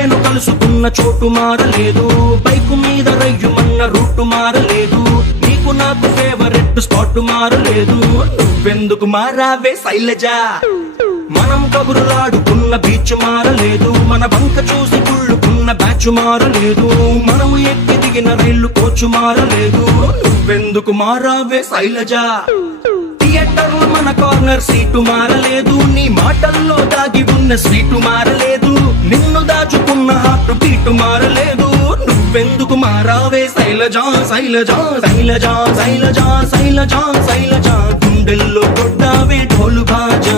నేను కలుసుకున్న చోటు మారలేదు, బైకు మీద రయ్యుమన్న రూటు మారలేదు, నీకు నాకు ఫేవరెట్ స్పాట్ మారలేదు. నువ్వెందుకు మారావే శైలజా? మనం కబురులాడుకున్న బీచ్ మారలేదు, మన బంక చూసి కుళ్ళుకున్న బ్యాచ్ మారలేదు, మనము ఎక్కి దిగిన రైలు కోచు మారలేదు. నువ్వెందుకు మారావే శైలజా? థియేటర్ మన కార్నర్ సీటు మారలేదు, నీ మాటల్లో దాగి ఉన్న స్వీటు మారలేదు, నిన్ను దాచుకున్న హార్ట్ బీటు మారలేదు. నువ్వెందుకు మారావే శైలజా? శైలజా శైలజా శైలజా శైలజా శైలజా గుండెల్లో కొట్టావే ఢోలు బాజా.